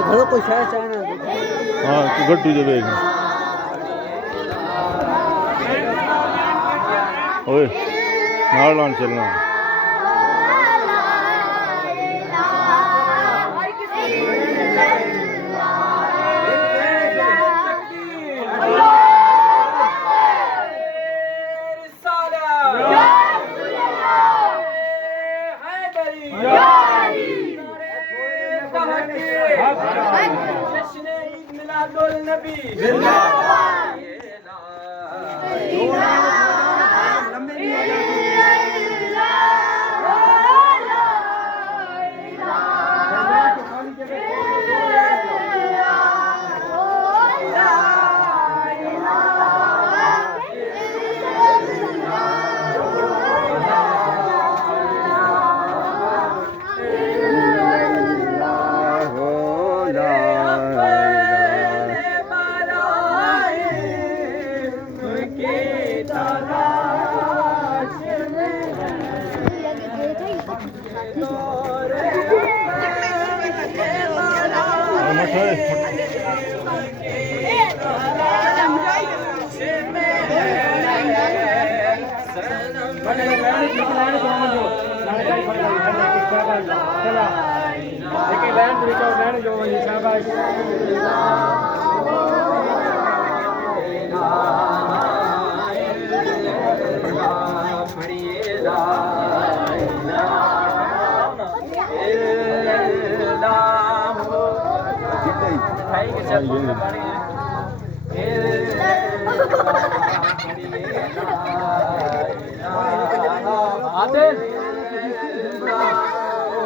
گھروں کوئی شاید چاہنا ہاں گٹو جو دیکھ اوئے نال نال چلنا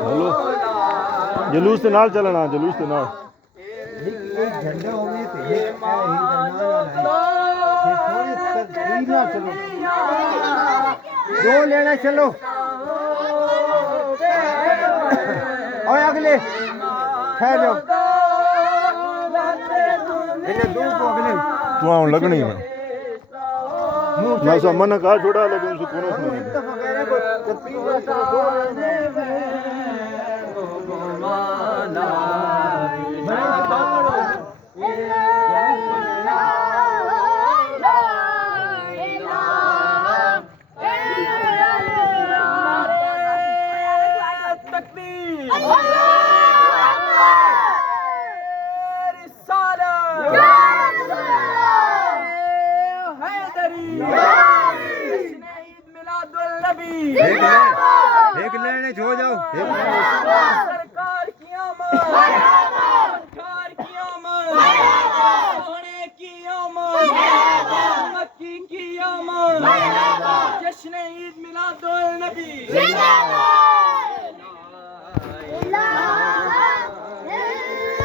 ہلو جلوس کے نال چلنا جلوس کے نال دو لینا چلو اور اگلے خیر تو آن لگنی ہے میں سا من کہا چھوڑا لگوں سے کونوں سے ایک لینے چھو جاؤ سرکار کی آمد سرکار کی آمد سونے کی آمد مکی کی آمد جشن عید میلاد النبی